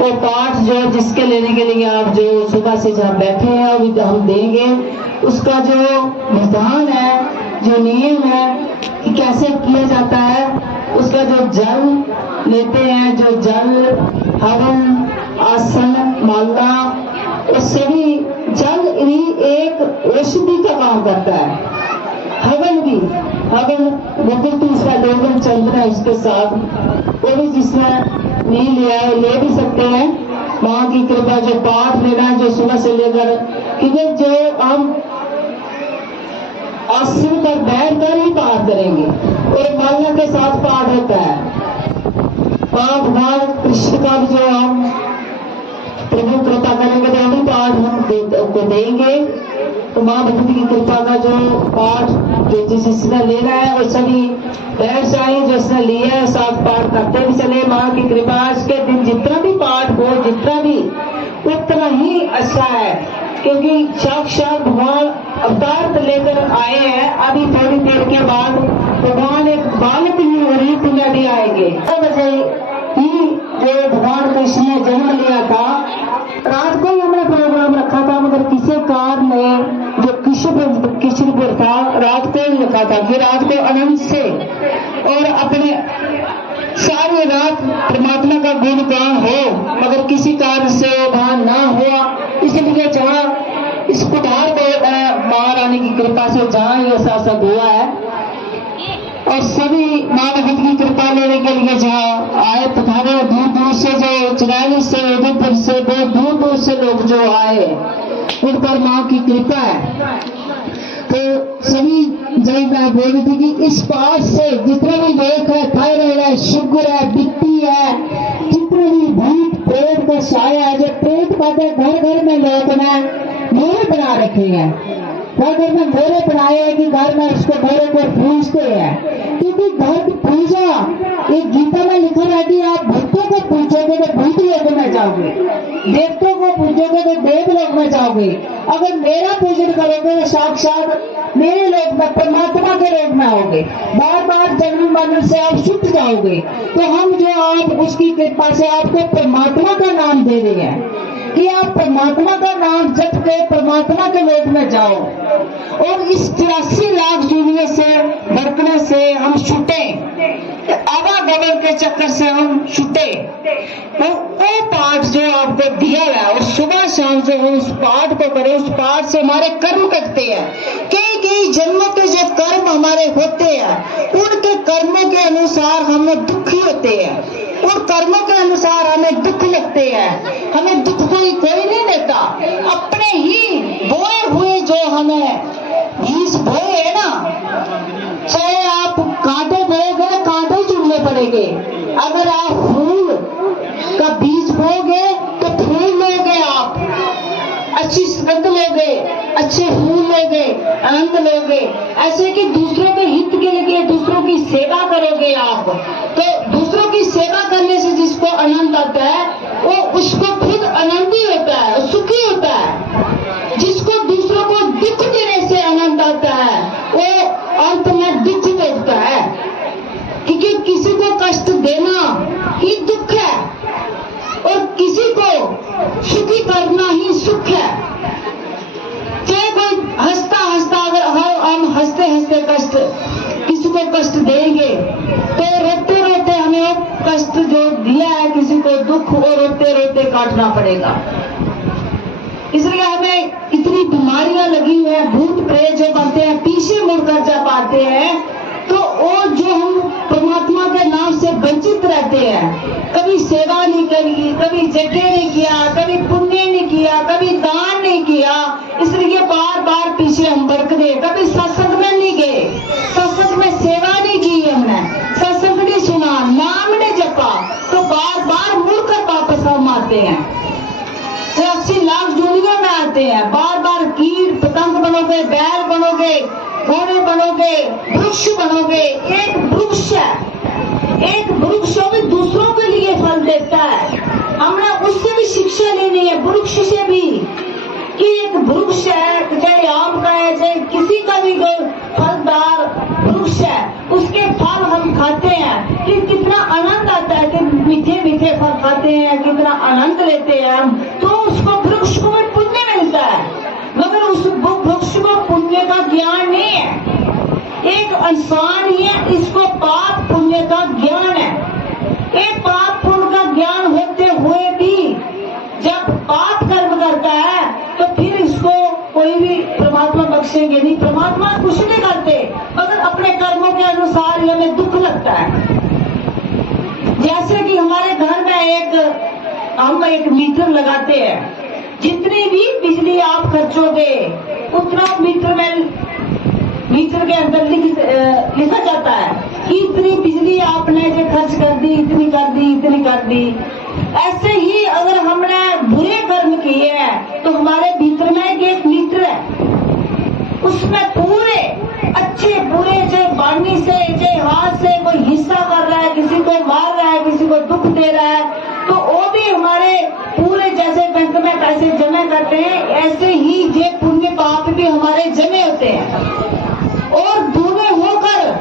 वो पाठ जो जिसके लेने के लिए आप जो सुबह से जहाँ बैठे हैं अभी हम देंगे, उसका जो विधान है, जो नियम है कि कैसे किया जाता है, उसका जो जल लेते हैं, जो जल, हवन, आसन, माला, वो सभी जल भी एक औषधि का काम करता है। हवन भी, हवन बिल्कुल तीसरा लोगन चंद्र है उसके साथ, वो भी जिसने नहीं लिया है ले भी सकते हैं। माँ की कृपा जो पाठ लेना है, जो सुबह से लेकर, क्योंकि जो हम आसन पर बैठ कर ही पाठ करेंगे और माला के साथ पाठ होता है। पाठ भगवान कृष्ण का भी जो हम प्रभु कृपा करेंगे तो अभी पाठ हम को देंगे। तो माँ भगवती की कृपा का जो पाठ जो जिसने लेना है वो सभी बैठ जाए, जो उसने लिया है साथ पाठ करते भी चले। माँ की कृपा आज के दिन जितना भी पाठ हो, जितना भी, उतना ही अच्छा है, क्योंकि साक्षात भगवान अवतार लेकर आए हैं। अभी थोड़ी देर के बाद भगवान एक बालक रूप में भी आएंगे। जो भगवान कृष्ण ने जन्म लिया था, रात को ही हमने प्रोग्राम रखा था, मगर किसी कार ने जो किशनपुर था रात को ही रखा था कि रात को आनंद से और अपने सारी रात परमात्मा का गुणगान हो, मगर किसी कारण से वहां ना हुआ। इसलिए जहाँ इस कुठार को महारानी की कृपा से जहाँ ये ऐसा हुआ है और सभी माँ भगवती की कृपा लेने के लिए जहाँ आए, तथा दूर दूर से जो चिराली से, उदयपुर से, बहुत दूर दूर से लोग जो आए, उन पर माँ की कृपा है। तो सभी जय मैं बोल रही थी कि इस पास से जितने भी लोग है, थायराइड है, शुगर है, बीपी है, जितने भी भूत प्रेत का साया है, जो प्रेत पाते घर घर में लोग ने मोरे बना रखे हैं, घर घर में मोरे बनाए हैं कि घर में उसको मोरे को पूजते हैं। क्योंकि घर की पूजा, एक गीता में लिखा है कि आप भक्तों को पूजोगे तो भूत लोक में जाओगे, देवताओं को पूजोगे तो देव लोक में जाओगे। अगर मेरा पूजन करोगे तो साक्षात मेरे लोक में, परमात्मा के लोक में आओगे। बार बार जन्म मरण से आप छूट जाओगे। तो हम जो आप उसकी कृपा से आपको परमात्मा का नाम दे रहे हैं कि आप परमात्मा का नाम जप के परमात्मा के लोक में जाओ। और इस 83 लाख दुनिया से भटकने से हम छूटे, आवागमन के चक्कर से हम छूटे। तो वो पाठ जो आपको दिया गया और सुबह शाम से हम उस पाठ को करें, उस पाठ से हमारे कर्म कटते हैं। कई जन्मों के जो कर्म हमारे होते हैं, उनके कर्मों के अनुसार हम दुखी होते हैं, उन कर्मों के अनुसार हमें दुख लगते हैं। हमें दुख कोई नहीं देता, अपने ही बोए हुए जो हमें बीज बोए है ना, चाहे आप कांटे बोओगे, कांटे चुनने पड़ेंगे। अगर आप फूल का बीज बोगे तो फूल लोगे, आप अच्छी सुगंध लोगे, अच्छे फूल लोगे, आनंद लोगे। ऐसे कि दूसरों के हित के लिए दूसरों की सेवा करोगे आप, तो दूसरों की सेवा करने से जिसको आनंद आता है वो उसको खुद आनंदी होता है, सुखी होता है। जिसको दूसरों को दुख देने से आनंद आता है वो अंत में दुख भोगता है, क्योंकि किसी को कष्ट देना ही दुख है और किसी को सुखी करना ही सुख है। चाहे कोई हंसता हंसता, अगर हम हंसते हंसते कष्ट किसी को कष्ट देंगे तो रोते रोते हमें वो कष्ट जो दिया है किसी को दुख, और रोते रोते काटना पड़ेगा। इसलिए हमें इतनी बीमारियां लगी हुई है, भूत प्रेत जो बनते हैं, पीछे मुड़कर जब आते हैं तो वो जो हम परमात्मा के नाम से वंचित रहते हैं, कभी सेवा नहीं करी, कभी यज्ञ नहीं किया, कभी पुण्य नहीं किया, कभी दान नहीं किया, इसलिए बार बार पीछे हम बढ़ गए। कभी सत्संग में नहीं गए, सत्संग में सेवा नहीं की हमने, सत्संग नहीं सुना, नाम नहीं जपा, तो बार बार मुड़कर वापस हम आते हैं। 80 लाख दुनिया में आते हैं, बार बार कीट पतंग बनोगे, बैल बनोगे, घोड़े बनोगे, वृक्ष बनोगे। एक वृक्ष है, एक वृक्ष भी दूसरों के लिए फल देता है। हमने उससे भी शिक्षा लेनी है, वृक्ष से भी, कि एक वृक्ष है, चाहे आम का है, चाहे किसी का भी फलदार वृक्ष है, उसके फल हम खाते हैं कि कितना आनंद आता है कि मीठे मीठे फल खाते हैं, कितना आनंद लेते हैं हम, तो उसको वृक्ष को भी पुण्य मिलता है, मगर उस वृक्ष को पुण्य का ज्ञान नहीं है। एक इंसान ही है, इसको पाप पुण्य का ज्ञान है। एक पाप पुण्य का ज्ञान होते हुए भी जब पाप कर्म करता है तो फिर इसको कोई भी परमात्मा बख्शेंगे नहीं। परमात्मा कुछ नहीं करते, मगर अपने कर्मों के अनुसार ही हमें दुख लगता है। जैसे कि हमारे घर में हम एक मीटर लगाते हैं, जितनी भी बिजली आप खर्चोगे उतना मीटर के अंदर लिखा जाता है कि इतनी बिजली आपने जो खर्च कर दी, इतनी कर दी, इतनी कर दी। ऐसे ही अगर हमने बुरे कर्म किए हैं तो हमारे भीतर में एक मीटर है, उसमें पूरे अच्छे बुरे से वाणी से हाथ से कोई हिस्सा कर रहा है, किसी को मार रहा है, किसी को दुख दे रहा है, तो वो भी हमारे पूरे जैसे बैंक में पैसे जमा करते हैं, ऐसे ही ये पुण्य पाप भी हमारे जमे होते हैं और दूने होकर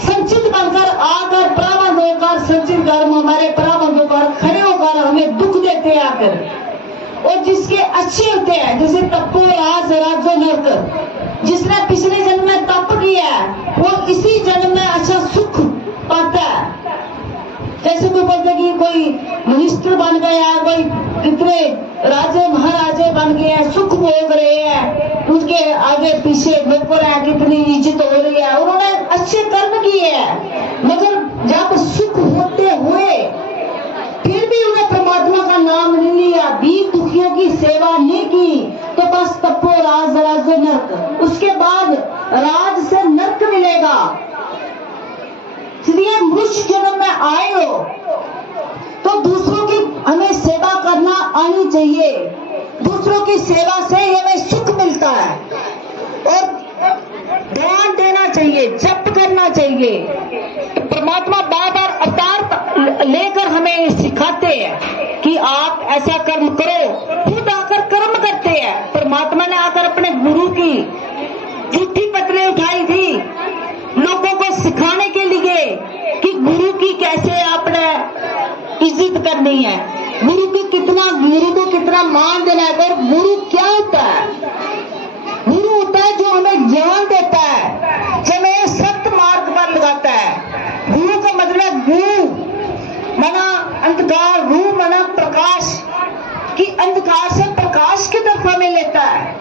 संचित बनकर आकर प्रारंभ होकर संचित कर्म हमारे प्रारंभ होकर खड़े होकर हमें दुख देते हैं आकर। और जिसके अच्छे होते हैं, जैसे तपो राज राजो नर्क, जिसने पिछले जन्म में तप किया वो इसी जन्म में अच्छा सुख पाता है। जैसे कोई बोलते कि कोई मिनिस्टर बन गया, कोई कितने राजे महाराजे बन गए हैं, सुख भोग रहे हैं, उनके आगे पीछे नौकर है, कितनी इज्जत हो रही है, उन्होंने अच्छे कर्म किए हैं। मगर जब सुख होते हुए फिर भी उन्हें परमात्मा का नाम नहीं लिया, दीन दुखियों की सेवा नहीं की, तो बस तपो राज राजो नर्क, उसके बाद राज से नर्क मिलेगा। इसलिए मनुष्य जन्म में आए हो तो दूसरों की हमें सेवा करना आनी चाहिए। दूसरों की सेवा से हमें सुख मिलता है और ध्यान देना चाहिए, जप करना चाहिए। तो परमात्मा बार बार अवतार लेकर हमें सिखाते हैं कि आप ऐसा कर्म करो, खुद आकर कर्म करते हैं। परमात्मा ने आकर अपने गुरु की झूठी पत्नी उठाई थी लोगों को सिखाने के लिए कि गुरु की कैसे आपने इज्जत करनी है, गुरु को कितना मान देना है। और गुरु क्या होता है? गुरु होता है जो हमें ज्ञान देता है, जो हमें सत्य मार्ग पर लगाता है। गुरु का मतलब गुरु मना अंधकार, रू मना प्रकाश, कि अंधकार से प्रकाश की तरफ हमें लेता है,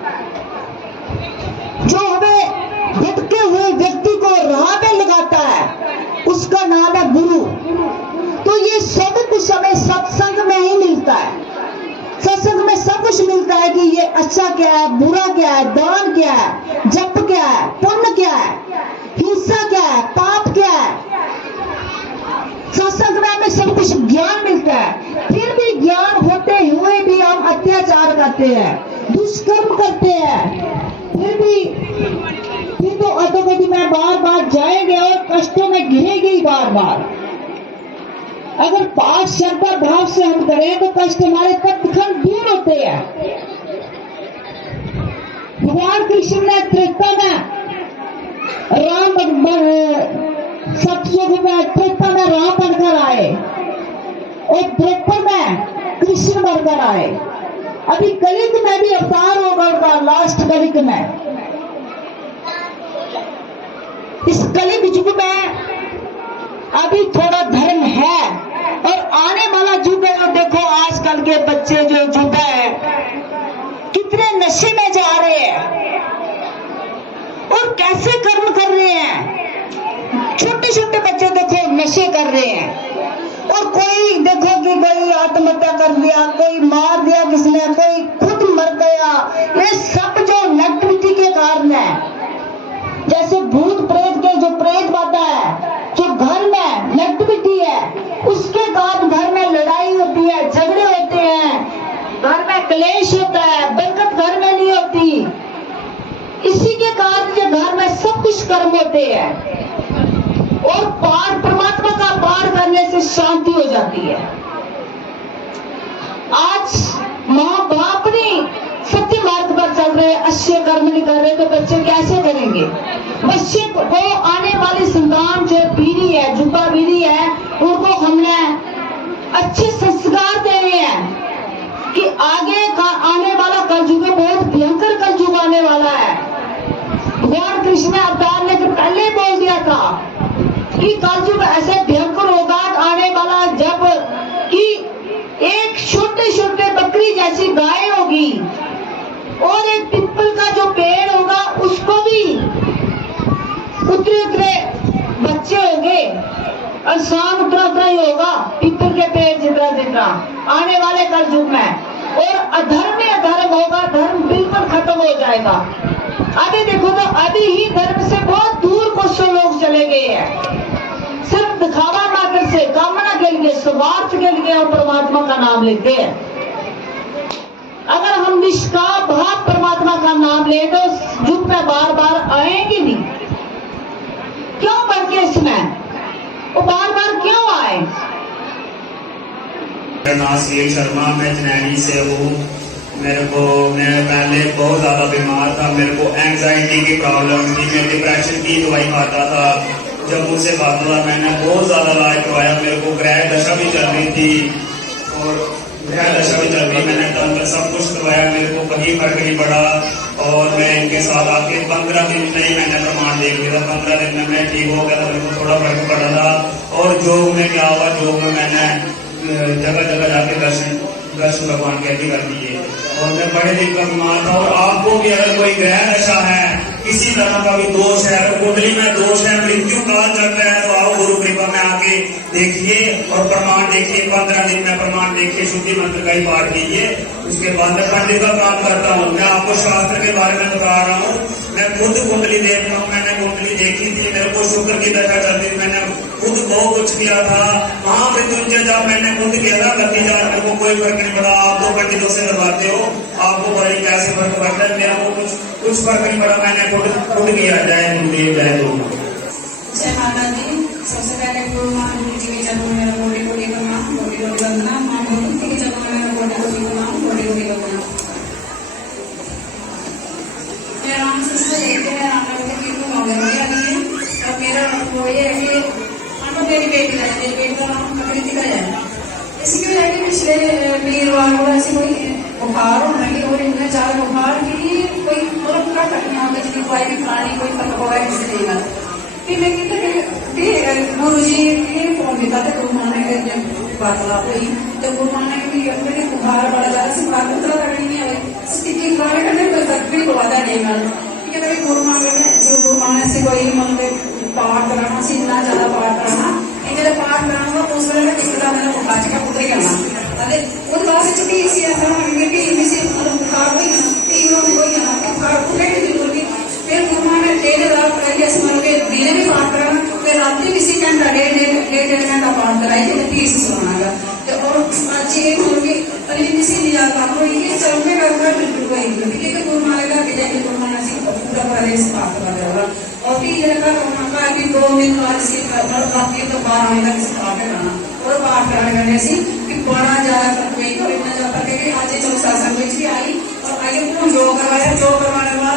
जो हमें भटके हुए व्यक्ति को राह पे लगाता है, उसका नाम है गुरु। तो ये सब कुछ हमें सत्संग में ही मिलता है। सत्संग में सब कुछ मिलता है कि ये अच्छा क्या है, बुरा क्या है, दान क्या है, जप क्या है, पुण्य क्या है, हिंसा क्या है, पाप क्या है। सत्संग में हमें सब कुछ ज्ञान मिलता है। फिर भी ज्ञान होते हुए भी हम अत्याचार करते हैं, दुष्कर्म करते हैं, फिर तो अधोगति में बार बार जाएंगे और कष्टों में गिरेंगे ही बार बार। अगर पाठ श्रद्धा भाव से हम करें तो कष्ट हमारे तत्क्षण दूर होते हैं। भगवान कृष्ण ने त्रेता में राम सतयुग में त्रेता में राम बनकर आए और द्वापर में कृष्ण बनकर आए। अभी कलियुग में भी अवतार होगा उनका, लास्ट कलियुग में। इस कलियुग युग में अभी थोड़ा धर्म है और आने वाला युग है। और देखो आजकल के बच्चे जो युग है कितने नशे में जा रहे हैं और कैसे कर्म कर रहे हैं। छोटे छोटे बच्चे देखो नशे कर रहे हैं और कोई देखो कि कोई आत्महत्या कर लिया, कोई मार दिया किसने, कोई खुद मर गया। ये सब जो नेगेटिविटी के कारण है। जैसे भूत प्रेत के जो प्रेत बाधा है, जो घर में नेगेटिविटी है, उसके बाद घर में लड़ाई होती है, झगड़े होते हैं, घर में क्लेश होता है, बरकत घर में नहीं होती। इसी के कारण जो घर में सब कुछ कर्म होते हैं और पाठ परमात्मा का पाठ करने से शांति हो जाती है। आज माँ बाप नहीं सत्य मार्ग पर चल रहे, अच्छे कर्म नहीं कर रहे, तो बच्चे कैसे करेंगे? बच्चे को आने वाली संतान जो पीढ़ी है, युवा पीढ़ी है, उनको हमने अच्छे संस्कार दे आगे का आने वाला कलयुग बहुत भयंकर कलयुग आने वाला है। भगवान कृष्ण अवतार ने तो पहले बोल दिया था कि कलयुग ऐसे भयंकर होगा आने वाला, जब कि एक छोटे छोटे बकरी जैसी गाय होगी और एक पीपल का जो पेड़ होगा उसको भी उतरे उतरे बच्चे होंगे और शाम उतरा उतरा ही होगा, पीपल के पेड़ जितना जितना आने वाले कलयुग में। और अधर्म में अधर्म होगा, धर्म बिल्कुल खत्म हो जाएगा। अभी देखो तो अभी ही धर्म से बहुत दूर कोसों लोग चले गए हैं, सिर्फ दिखावा मात्र से, कामना के लिए, स्वार्थ के लिए और परमात्मा का नाम लेते हैं। अगर हम निष्काम भाव परमात्मा का नाम ले तो युग में बार बार आएंगे नहीं। क्यों बढ़के इसमें वो बार बार क्यों आए? मेरा नाम सुनील शर्मा, मैं जनैनी से हूँ। मैं पहले बहुत ज्यादा बीमार था, मेरे को एंजाइटी की प्रॉब्लम थी, मैं डिप्रेशन की दवाई खाता था। जब मुझसे बात हुआ मैंने बहुत ज्यादा इलाज करवाया, मेरे को ग्रह दशा भी चल रही थी और ग्रह दशा भी चल रही, मैंने तंत्र सब कुछ करवाया, मेरे को कहीं फर्क नहीं पड़ा। और मैं इनके साथ आके 15 दिन में ही मैंने प्रमाण देख लिया था। 15 दिन में मैं ठीक हो गया था, मेरे को थोड़ा फर्क पड़ा था। और योग में क्या हुआ, योग में मैंने जगह जगह जाके दर्शन भगवान के भी कर दिए और मैं बड़े दिन का बीमार था। और आपको भी अगर कोई ग्रह दशा है, किसी तरह का भी दोष है, अगर कुंडली में दोष है, मृत्यु काल चल रहा है, तो आओ गुरु कृपा में आके देखिए और प्रमाण देखिए। 15 दिन में प्रमाण देखिए, शुद्धि मंत्र का ही पाठ कीजिए। उसके बाद मैं पंडित का काम करता हूँ। मैं आपको शास्त्र के बारे में बता रहा हूँ, मैं खुद कुंडली देखता हूँ। मैंने कुंडली देखी थी, मेरे को शुक्र की दशा चलती थी, मैंने खुद बहुत कुछ किया था। महामृत्युंजय जब मैंने खुद किया था 31,000, मेरे को कोई फर्क नहीं पड़ा। आप तो पंडितों से करवाते हो, आपको बड़ी कैसे फर्क पड़ता है, मेरे को कुछ फर्क नहीं पड़ा। मैंने खुद किया। जय गुरुदेव, जय गुरु। जय माता दी। सबसे पहले गुरु महागुरु जी के चरणों में कोटि कोटि प्रणाम, कोटि कोटि वंदना। मां भगवती के चरणों में कोटि कोटि प्रणाम, कोटि कोटि वंदना। मैं राम कृष्ण देखते हैं, राम नगर के कीर्तन हो गए अभी। और मेरा वो ये है कि मेरी बेटी है, मेरी बेटी का नाम कृतिका है। इसकी वजह है कि पिछले वीरवार को ऐसे कोई बुखार होने लगी और इतने ज्यादा बुखार की कोई मतलब का घटना होगी, जिसकी दवाई भी खानी कोई फर्क होगा किसी देगा। फिर मैं गुरु जी ने फोन किया था, गुरु माना वार्तालाप हुई तो गुरु माना की मेरे बुखार बड़ा ज्यादा से बात उतना करनी नहीं है, स्थिति खराब करने कोई तकलीफ वादा नहीं कर। ठीक है, गुरु माने जो गुरु माने से कोई मतलब पाठ कराना से इतना ज्यादा पाठ कराना इन्हें पाठ कराना उस वेले किस तरह मैंने बुखार का पुत्र करना अरे वो क्लास से भी इसी ऐसा मैं भी इसी बुखार हुई ना तीनों में कोई ना बुखार पूरे दिन होगी। फिर गुरु माने 1,500 करके स्मरण के दिन भी पाठ कराना, फिर रात भी किसी घंटा डेढ़ घंटा पाठ कराई थे, तीस सुनागा और आज ये होगी अरे किसी भी याद आपको ये चल में करकर बिल्कुल कोई क्योंकि गुरु माने का विजय के गुरु माने से पूरा करे इस पाठ कर देगा। और फिर ये का उनका भी 2 दिन बाद इसके रात तो 12 बजे तक पाठ कराना और पाठ करने से कि बड़ा ज्यादा फर्क नहीं और इतना ज्यादा करके आज चलो शासन में भी आई और आगे पूरा योग करवाया। योग करवाने के बाद